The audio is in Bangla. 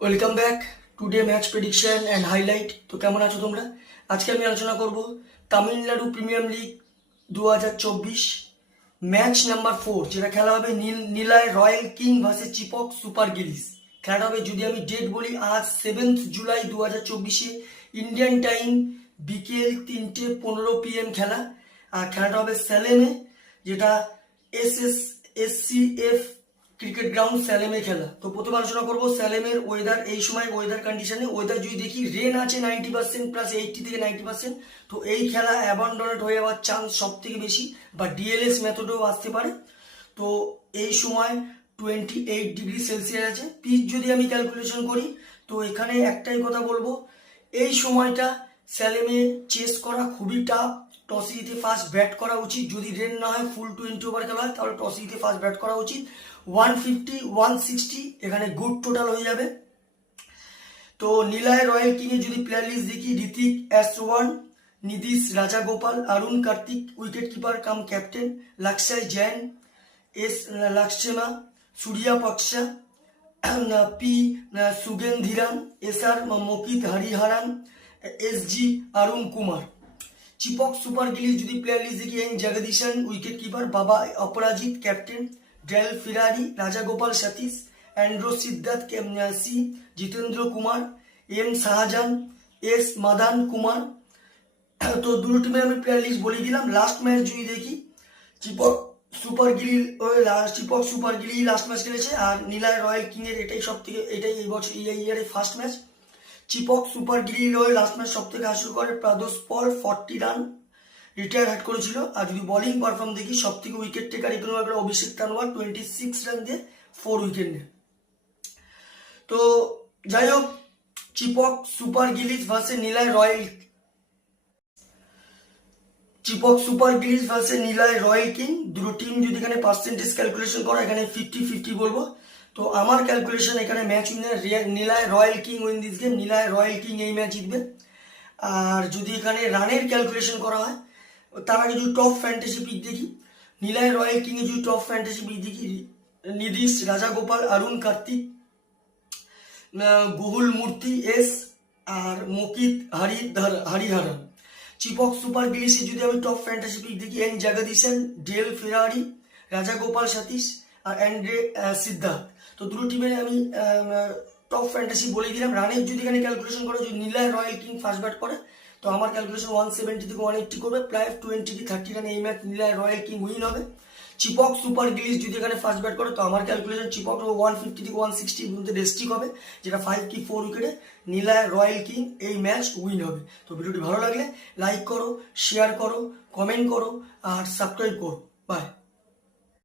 Welcome back today match prediction and highlight. তো কেমন আছো তোমরা? আজকে আমি আলোচনা করব Tamil Nadu premier league 2024 match number 4, যেটা খেলা হবে Nellai royal king versus Chepauk super gillies. খেলাটা হবে, যদি আমি ডেট বলি, আজ 7 জুলাই 2024 ইন্ডিয়ান টাইম বিকেল 3:15 PM খেলা। আর খেলাটা হবে স্যালেমে, যেটা SSF ক্রিকেট গ্রাউন্ড স্যালেমে খেলা। তো প্রথমে আলোচনা করবো স্যালেমের ওয়েদার। এই সময় ওয়েদার কন্ডিশনে ওয়েদার যদি দেখি, রেন আছে 90% প্লাস 80 থেকে 90%। তো এই খেলা অ্যাবান্ডনেট হয়ে যাওয়ার চান্স সব থেকে বেশি, বা ডিএলএস মেথডেও আসতে পারে। তো এই সময় 28°C আছে। পিচ যদি আমি ক্যালকুলেশন করি, তো এখানে একটাই কথা বলবো, এই সময়টা স্যালেমে চেস করা খুবই টাফ। টসে জিতে ফার্স্ট ব্যাট করা উচিত। যদি রেন না হয়, ফুল 20 ওভার খেলা হয়, তাহলে টসে জিতে ফার্স্ট ব্যাট করা উচিত। 150 160 এখানে গুড টোটাল হয়ে যাবে। তো নীলায় রয়্যাল কিং এ যদি প্লেয়ার লিস্ট দেখি, Ritik S1, Nidhish Rajagopal, Arun Karthik wicket keeper cum captain, Lakshay Jain, S Lakshmesha, Surya পক্সা, P Sugendhiran, SR Mokit Hariharan, SG Arun Kumar. Chepauk super gillies যদি প্লেয়ার লিস্ট দেখি, N Jagadeesan wicket keeper, Baba Aparajith captain, Daryl Ferrario, Rajagopal Sathish, Andre Siddharth C, Jitendra Kumar, M Shahjahan, S Madan Kumar. তো দুটো টিমের আমি প্লেয়ার লিস্ট বলে দিলাম। লাস্ট ম্যাচ যদি দেখি, চিপক সুপার গিলি লাস্ট ম্যাচ খেলেছে। আর নীলায় রয়্যাল কিং এর এটাই এই বছর এই ইয়ারে ফার্স্ট ম্যাচ। চিপক সুপার গিলির হয়ে লাস্ট ম্যাচ সব থেকে হাসিল করে প্রাদোস পল, 40 রান রিটায়ার হ্যাড করেছিল। আর যদি বোলিং পারফর্ম দেখি, সব থেকে উইকেট টেকার ইকোনমিক অভিষেক তানওয়ার 26 রান দিয়ে 4 উইকেট নেয়। তো যাই হোক, Chipko super গিলিস versus নীলায় royal king, দুটো টিম যদি এখানে পার্সেন্টেজ ক্যালকুলেশন করা, এখানে 50-50 বলবো। তো আমার ক্যালকুলেশন এখানে match winner Nellai royal king win this game. Nellai royal king এই ম্যাচ জিতবে। আর যদি এখানে রানের ক্যালকুলেশন করা হয়, তার আগে যদি টপ ফ্যান্টাসি পিক দেখি, নীলায় রয়্যাল কিং এ যদি টপ ফ্যান্টাসি পিক দেখি, নিদিশ রাজাগোপাল, অরুণ কার্তিক, গুহুল মূর্তি এস, আর মকিত হরিহরন। চিপক সুপার গিলিসে যদি আমি টপ ফ্যান্টাসি পিক দেখি, এন জগদীশন, ডেল ফেরারি, রাজাগোপাল সতীশ, আর অ্যান্ড্রে সিদ্ধার্থ। তো দুটো টিমের আমি টপ ফ্যান্টাসি বলে দিলাম। রানের যদি এখানে ক্যালকুলেশন করে, যদি নীলায় রয়্যাল কিং ফার্স্ট ব্যাট করে, তো আমার ক্যালকুলেশন 170 থেকে 180 করবে, প্রায় 20-30 রানে এই ম্যাচ নীলায় রয়্যাল কিং উইন হবে। চিপক সুপার গিলিস যদি এখানে ফার্স্ট ব্যাট করে, তো আমার ক্যালকুলেশন চিপক 150 থেকে 160 এর মধ্যে রেস্টিক হবে, যেটা 5 কি 4 উইকেটে নীলায় রয়্যাল কিং এই ম্যাচ উইন হবে। তো ভিডিওটি ভালো লাগলে লাইক করো, শেয়ার করো, কমেন্ট করো, আর সাবস্ক্রাইব করো। বাই।